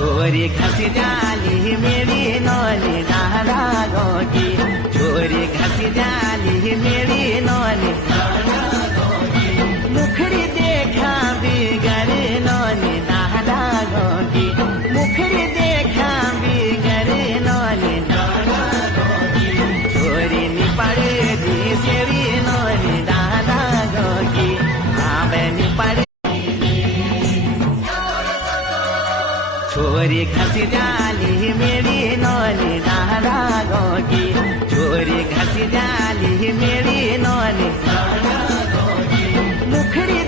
छोरी घसी डाली मेरी नौनी दादा गोगी, छोरी घसी डाली मेरी नौनी मुखरी देखा बिगड़े नौनी दादा गोगी, मुखरी देखा बिगड़े नौनी दादा गोगी, छोरी निपड़े दी सेरी नौनी दादा गोगी, आवे निपड़े छोरी घसी डाली मेरी नौनी दादा गोगी, छोरी घसी डाली मेरी नौनी दादा गोगी, मुखरी